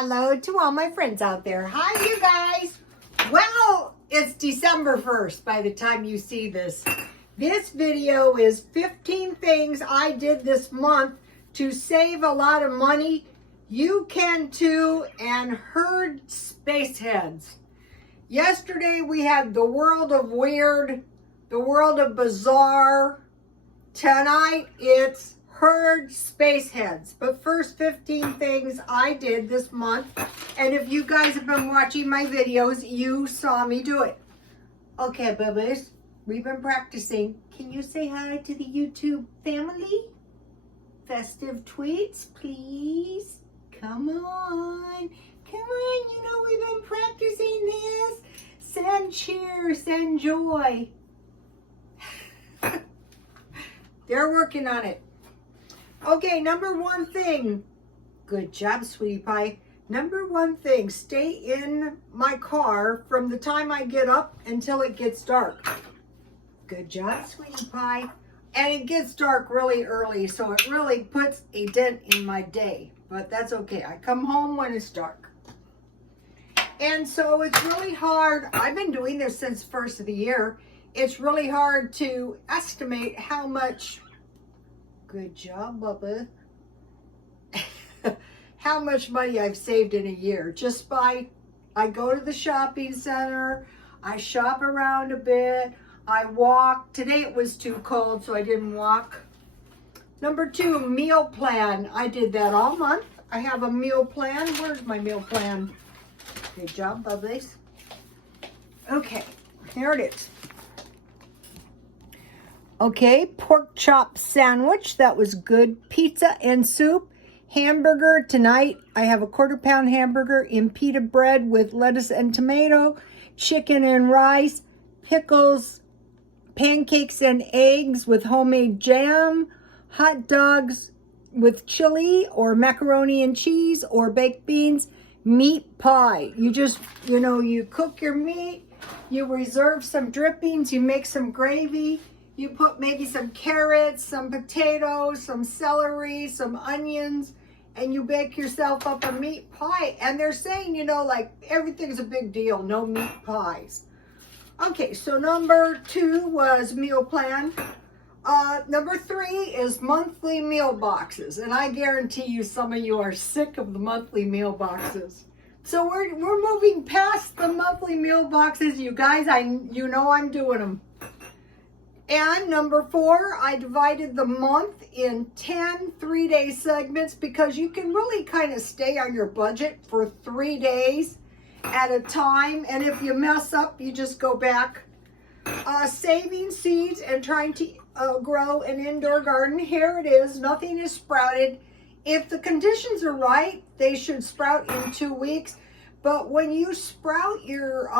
Hello to all my friends out there. Hi, you guys. Well, it's December 1st by the time you see this. This video is 15 things I did this month to save a lot of money. You can too, and herd space heads. Yesterday we had the world of weird, the world of bizarre. Tonight it's herd space heads. But first, 15 things I did this month. And if you guys have been watching my videos, you saw me do it. Okay, bubbles, we've been practicing. Can you say hi to the YouTube family? Festive tweets, please. Come on. Come on, you know we've been practicing this. Send cheer, send joy. They're working on it. Okay, number one thing. Good job, sweetie pie. Number one thing, stay in my car from the time I get up until it gets dark. Good job, sweetie pie. And it gets dark really early, so it really puts a dent in my day. But that's okay. I come home when it's dark. And so it's really hard. I've been doing this since the first of the year. It's really hard to estimate how much, good job, Bubba, how much money I've saved in a year. Just by, I go to the shopping center, I shop around a bit, I walk. Today it was too cold, so I didn't walk. Number two, meal plan. I did that all month. I have a meal plan. Where's my meal plan? Good job, Bubblies. Okay, here it is. Okay, pork chop sandwich. That was good. Pizza and soup. Hamburger tonight. I have a 1/4 pound hamburger in pita bread with lettuce and tomato. Chicken and rice. Pickles. Pancakes and eggs with homemade jam. Hot dogs with chili or macaroni and cheese or baked beans. Meat pie. You just, you cook your meat. You reserve some drippings. You make some gravy. You put maybe some carrots, some potatoes, some celery, some onions, and you bake yourself up a meat pie. And they're saying, like everything's a big deal, no meat pies. Okay, so number two was meal plan. Number three is monthly meal boxes. And I guarantee you some of you are sick of the monthly meal boxes. So we're moving past the monthly meal boxes. You guys, I'm doing them. And number four, I divided the month in 10 3-day segments because you can really kind of stay on your budget for 3 days at a time. And if you mess up, you just go back. Saving seeds and trying to grow an indoor garden. Here it is. Nothing is sprouted. If the conditions are right, they should sprout in 2 weeks. But when you sprout your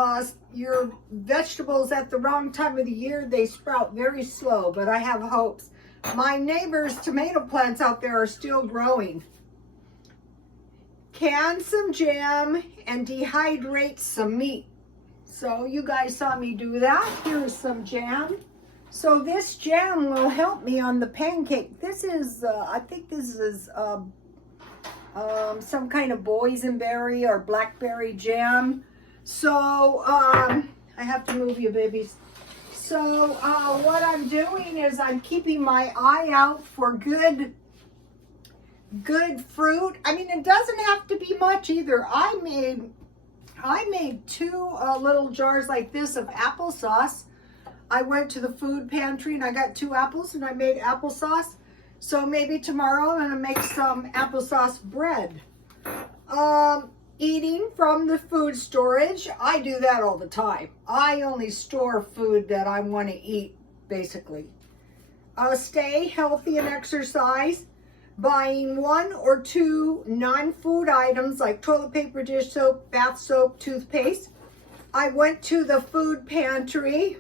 vegetables at the wrong time of the year, they sprout very slow, but I have hopes. My neighbor's tomato plants out there are still growing. Can some jam and dehydrate some meat. So you guys saw me do that. Here's some jam. So this jam will help me on the pancake. This is, I think this is some kind of boysenberry or blackberry jam. So I have to move you, babies. So what I'm doing is I'm keeping my eye out for good fruit. I mean, it doesn't have to be much either. I made 2 little jars like this of applesauce. I went to the food pantry and I got 2 apples and I made applesauce. So maybe tomorrow I'm gonna make some applesauce bread. Eating from the food storage, I do that all the time. I only store food that I want to eat, basically. Stay healthy and exercise. Buying 1 or 2 non-food items like toilet paper, dish soap, bath soap, toothpaste. I went to the food pantry.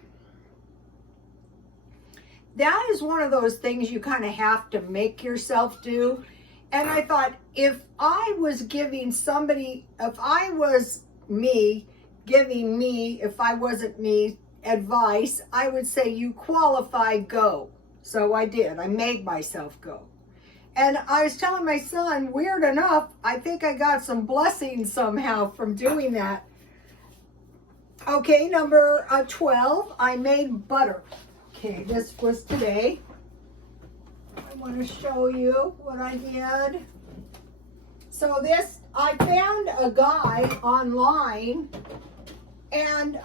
That is one of those things you kind of have to make yourself do. And I thought, if I was giving somebody, if I was me, giving me, if I wasn't me, advice, I would say, you qualify, go. So I did. I made myself go. And I was telling my son, weird enough, I think I got some blessings somehow from doing that. Okay, number 12, I made butter. Okay, this was today. I want to show you what I did. So this, I found a guy online, and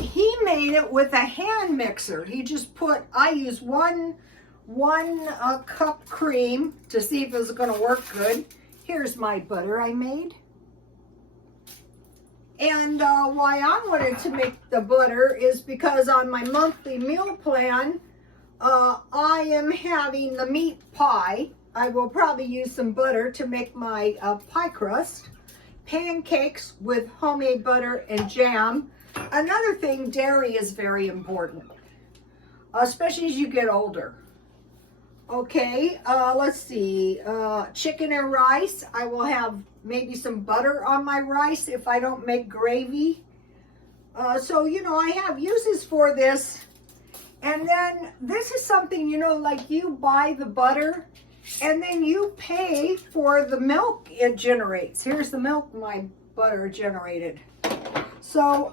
he made it with a hand mixer. He just put, I use one cup cream to see if it's going to work good. Here's my butter I made. And why I wanted to make the butter is because on my monthly meal plan, I am having the meat pie. I will probably use some butter to make my pie crust. Pancakes with homemade butter and jam. Another thing, dairy is very important, especially as you get older. Okay, let's see. Chicken and rice. I will have maybe some butter on my rice if I don't make gravy. So, you know, I have uses for this. And then this is something, you know, like you buy the butter and then you pay for the milk it generates. Here's the milk my butter generated. So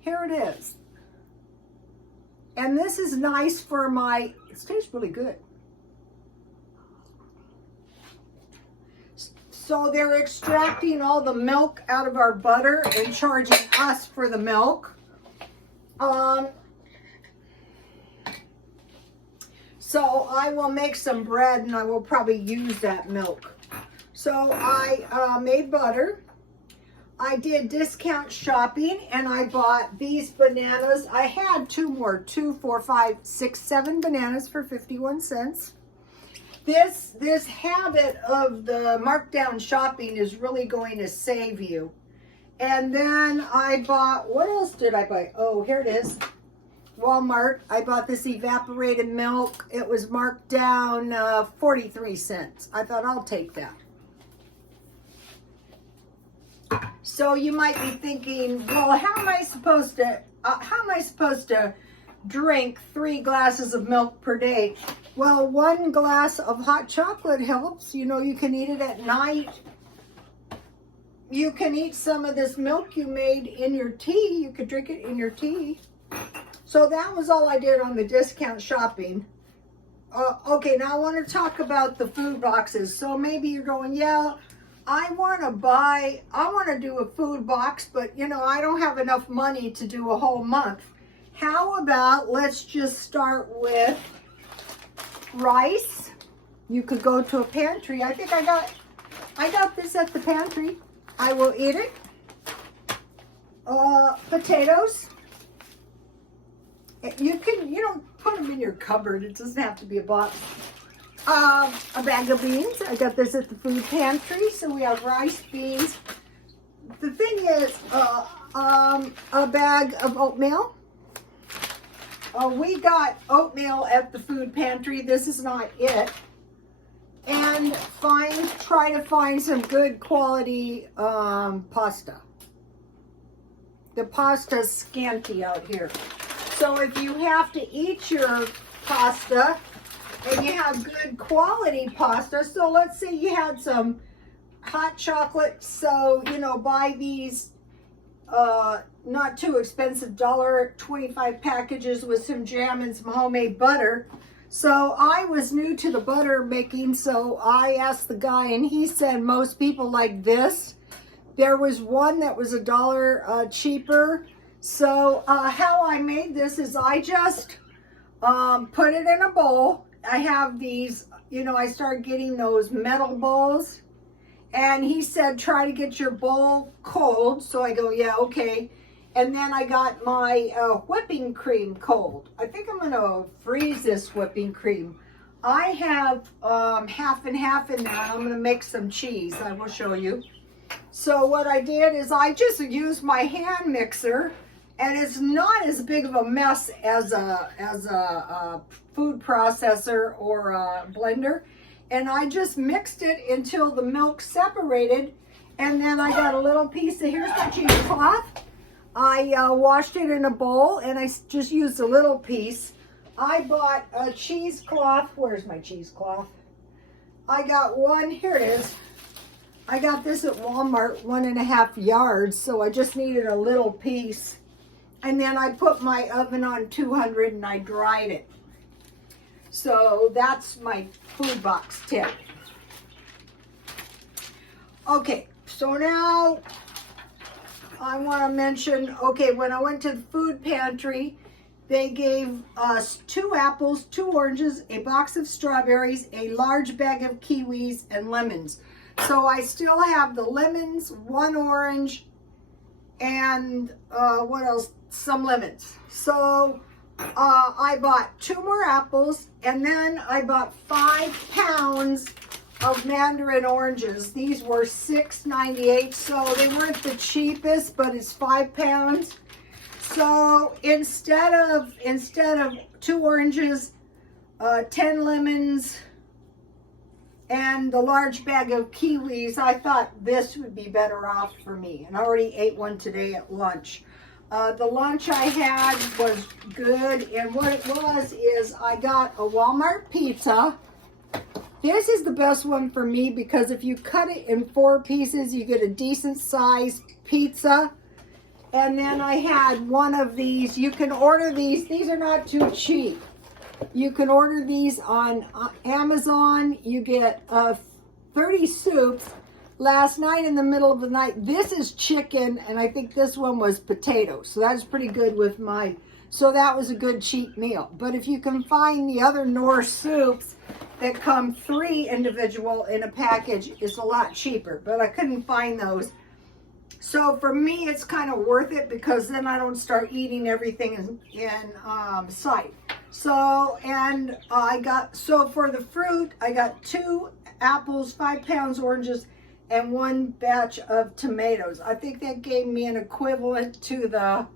here it is. And this is nice for my, it tastes really good. So they're extracting all the milk out of our butter and charging us for the milk. So I will make some bread and I will probably use that milk. So I made butter. I did discount shopping and I bought these bananas. I had 2, 4, 5, 6, 7 bananas for 51 cents. This habit of the markdown shopping is really going to save you. And then I bought, what else did I buy? Oh, here it is. Walmart. I bought this evaporated milk. It was marked down 43 cents. I thought I'll take that. So you might be thinking, well, how am I supposed to drink 3 glasses of milk per day? Well, 1 glass of hot chocolate helps. You know, you can eat it at night. You can eat some of this milk you made in your tea. You could drink it in your tea. So that was all I did on the discount shopping. Okay, now I want to talk about the food boxes. So maybe you're going, yeah, I want to do a food box, but you know, I don't have enough money to do a whole month. How about let's just start with rice. You could go to a pantry. I think I got this at the pantry. I will eat it. Potatoes. You don't put them in your cupboard. It doesn't have to be a box. A bag of beans. I got this at the food pantry. So we have rice, beans. The thing is, a bag of oatmeal. We got oatmeal at the food pantry. This is not it. And try to find some good quality pasta. The pasta's scanty out here. So if you have to eat your pasta and you have good quality pasta, so let's say you had some hot chocolate, so you know, buy these not too expensive $1.25 packages with some jam and some homemade butter. So I was new to the butter making, so I asked the guy and he said most people like this. There was one that was $1 cheaper. So how I made this is I just put it in a bowl. I have these, you know, I started getting those metal bowls. And he said, try to get your bowl cold. So I go, yeah, okay. And then I got my whipping cream cold. I think I'm going to freeze this whipping cream. I have half and half in there. I'm going to make some cheese. I will show you. So what I did is I just used my hand mixer. And it's not as big of a mess as a food processor or a blender. And I just mixed it until the milk separated. And then I got a little piece of, here's my cheesecloth. I washed it in a bowl and I just used a little piece. I bought a cheesecloth. Where's my cheesecloth? I got one, here it is. I got this at Walmart, 1.5 yards, so I just needed a little piece. And then I put my oven on 200 and I dried it. So that's my food box tip. Okay, so now I want to mention, okay, when I went to the food pantry, they gave us 2 apples, 2 oranges, a box of strawberries, a large bag of kiwis, and lemons. So I still have the lemons, 1 orange, and what else? Some lemons. So I bought 2 more apples, and then I bought 5 pounds of mandarin oranges. These were $6.98, so they weren't the cheapest, but it's 5 pounds. So instead of 2 oranges, 10 lemons, and the large bag of kiwis, I thought this would be better off for me. And I already ate one today at lunch. The lunch I had was good, and what it was is I got a Walmart pizza. This is the best one for me because if you cut it in 4 pieces, you get a decent sized pizza. And then I had one of these. You can order these. These are not too cheap. You can order these on Amazon. You get 30 soups. Last night in the middle of the night, this is chicken, and I think this one was potato. So that's pretty good with my, so that was a good cheap meal. But if you can find the other Norse soups that come 3 individual in a package, it's a lot cheaper. But I couldn't find those. So for me, it's kind of worth it because then I don't start eating everything in sight. So, and so for the fruit, I got 2 apples, 5 pounds oranges, and 1 batch of tomatoes. I think that gave me an equivalent to the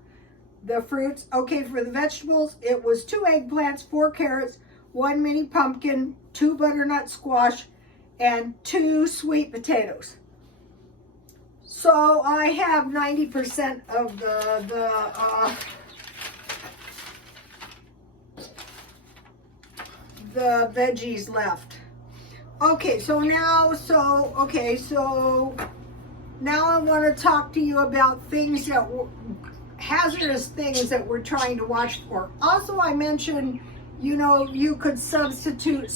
fruits. Okay, for the vegetables, it was 2 eggplants, 4 carrots, 1 mini pumpkin, 2 butternut squash, and 2 sweet potatoes. So I have 90% of the veggies left. Okay, so now I want to talk to you about things that hazardous things that we're trying to watch for. Also, I mentioned, you know, you could substitute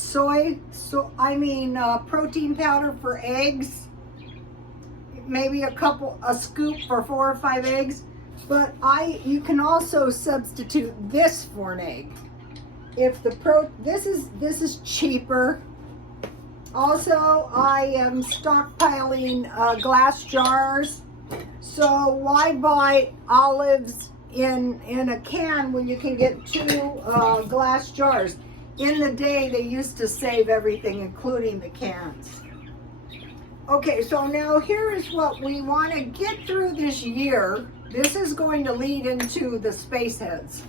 protein powder for eggs. Maybe a scoop for 4 or 5 eggs, but you can also substitute this for an egg. If this is cheaper. Also, I am stockpiling glass jars. So why buy olives in a can when you can get 2 glass jars? In the day, they used to save everything, including the cans. Okay, so now here is what we want to get through this year. This is going to lead into the space heads.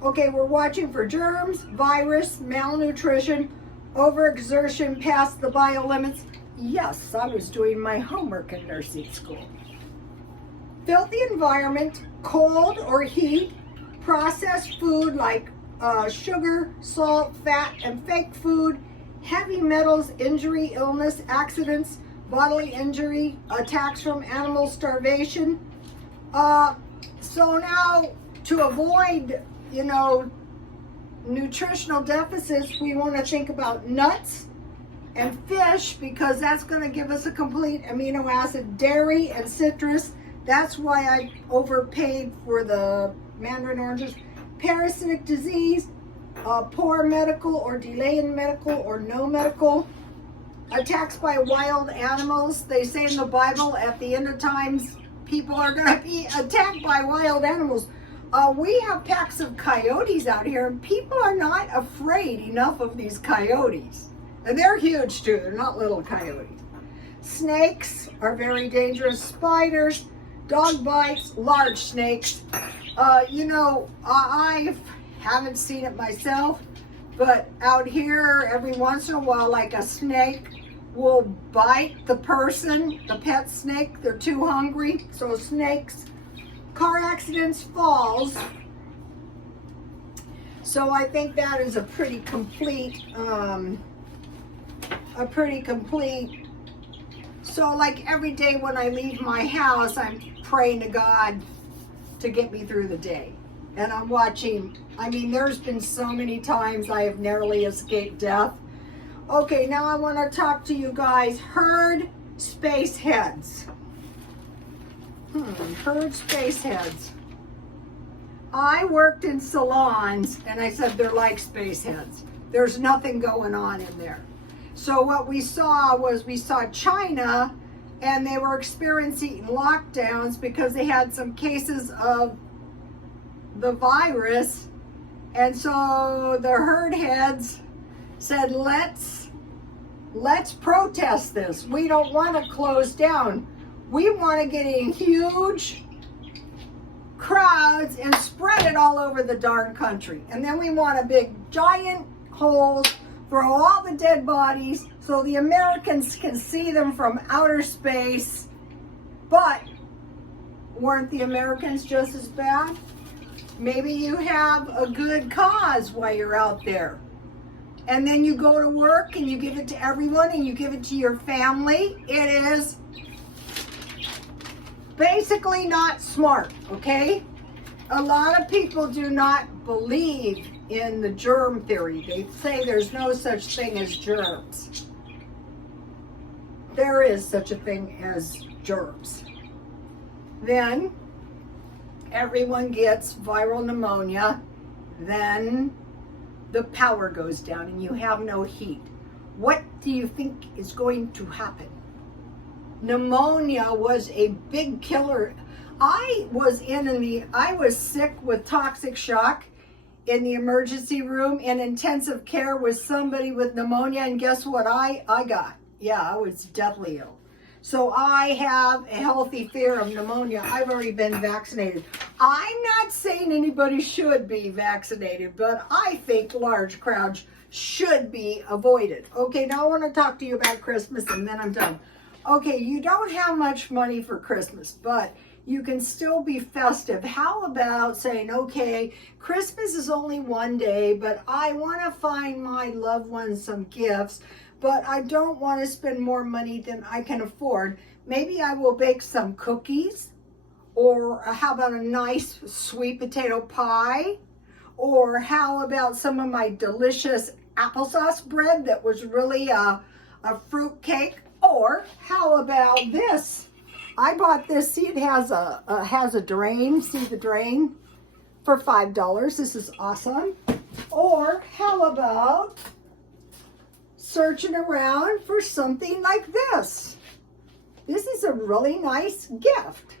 Okay, we're watching for germs, virus, malnutrition, overexertion past the bio limits. Yes, I was doing my homework in nursing school. Filthy environment, cold or heat, processed food like sugar, salt, fat, and fake food, heavy metals, injury, illness, accidents, bodily injury, attacks from animal starvation. So now to avoid, you know, nutritional deficits, we want to think about nuts and fish because that's going to give us a complete amino acid. Dairy and citrus, that's why I overpaid for the mandarin oranges. Parasitic disease, poor medical or delay in medical or no medical. Attacks by wild animals. They say in the Bible at the end of times, people are going to be attacked by wild animals. We have packs of coyotes out here, and people are not afraid enough of these coyotes. And they're huge too, they're not little coyotes. Snakes are very dangerous. Spiders, dog bites, large snakes. You know, I haven't seen it myself, but out here every once in a while, like a snake will bite the person, the pet snake. They're too hungry. So snakes, car accidents, falls. So I think that is a pretty complete, so like every day when I leave my house, I'm praying to God to get me through the day. And I'm watching, I mean, there's been so many times I have narrowly escaped death. Okay, now I want to talk to you guys. Herd space heads. Herd space heads. I worked in salons and I said they're like space heads. There's nothing going on in there. So what we saw China, and they were experiencing lockdowns because they had some cases of the virus. And so the herd heads said, let's protest this. We don't want to close down. We want to get in huge crowds and spread it all over the darn country. And then we want a big giant holes, throw all the dead bodies so the Americans can see them from outer space. But weren't the Americans just as bad? Maybe you have a good cause while you're out there. And then you go to work and you give it to everyone and you give it to your family. It is basically not smart, okay? A lot of people do not believe in the germ theory. They say there's no such thing as germs. There is such a thing as germs. Then everyone gets viral pneumonia. Then the power goes down and you have no heat. What do you think is going to happen? Pneumonia was a big killer. I was sick with toxic shock in the emergency room in intensive care with somebody with pneumonia, and guess what I got? Yeah, I was deathly ill. So I have a healthy fear of pneumonia. I've already been vaccinated. I'm not saying anybody should be vaccinated, but I think large crowds should be avoided. Okay, now I want to talk to you about Christmas and then I'm done. Okay, you don't have much money for Christmas, but you can still be festive. How about saying, okay, Christmas is only one day, but I want to find my loved ones some gifts, but I don't want to spend more money than I can afford. Maybe I will bake some cookies, or how about a nice sweet potato pie? Or how about some of my delicious applesauce bread that was really a fruit cake? Or how about this? I bought this. See, it has a drain. See the drain? For $5. This is awesome. Or how about searching around for something like this? This is a really nice gift.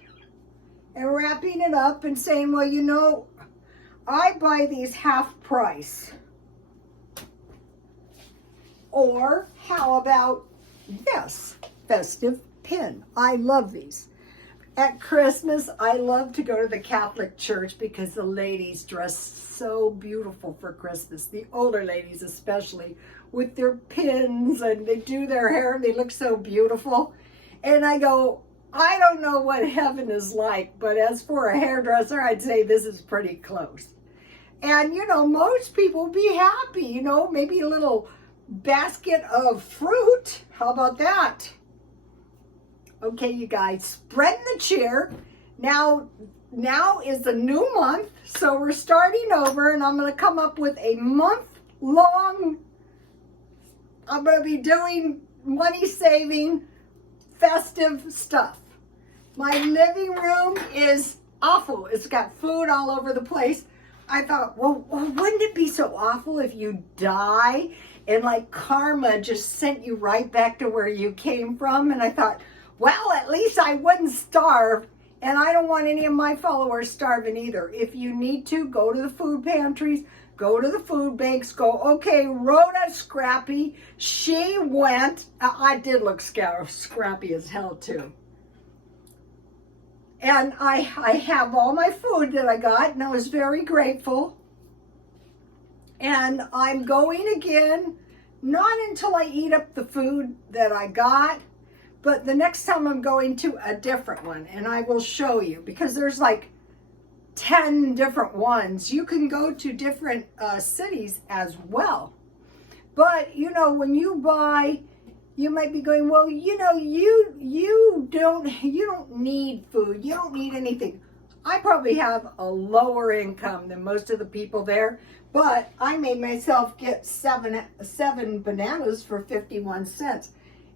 And wrapping it up and saying, well, you know, I buy these half price. Or how about this festive pin? I love these. At Christmas, I love to go to the Catholic Church because the ladies dress so beautiful for Christmas. The older ladies especially, with their pins, and they do their hair and they look so beautiful. And I go, I don't know what heaven is like, but as for a hairdresser, I'd say this is pretty close. And you know, most people be happy, you know, maybe a little basket of fruit. How about that? Okay, you guys, spread the cheer. Now is the new month, so we're starting over, and I'm going to come up with a month-long, I'm going to be doing money-saving, festive stuff. My living room is awful. It's got food all over the place. I thought, well, wouldn't it be so awful if you die and like karma just sent you right back to where you came from? And I thought, well, at least I wouldn't starve, and I don't want any of my followers starving either. If you need to, go to the food pantries, go to the food banks, go, okay, Rhoda Scrappy, she went. I did look scrappy as hell too. And I have all my food that I got, and I was very grateful. And I'm going again, not until I eat up the food that I got, but the next time I'm going to a different one, and I will show you, because there's like 10 different ones. You can go to different cities as well. But, you know, when you buy, you might be going, well, you know, you don't need food. You don't need anything. I probably have a lower income than most of the people there, but I made myself get seven bananas for 51 cents.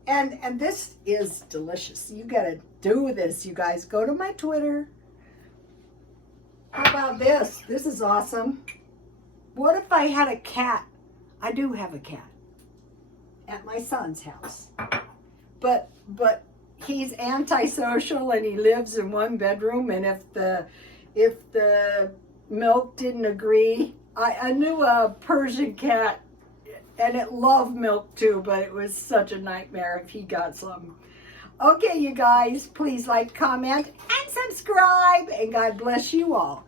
And this is delicious. You gotta do this, you guys. Go to my Twitter. How about this? This is awesome. What if I had a cat? I do have a cat at my son's house. But he's antisocial and he lives in one bedroom, and if the milk didn't agree, I knew a Persian cat and it loved milk too, but it was such a nightmare if he got some. Okay, you guys, please like, comment, and subscribe, and God bless you all.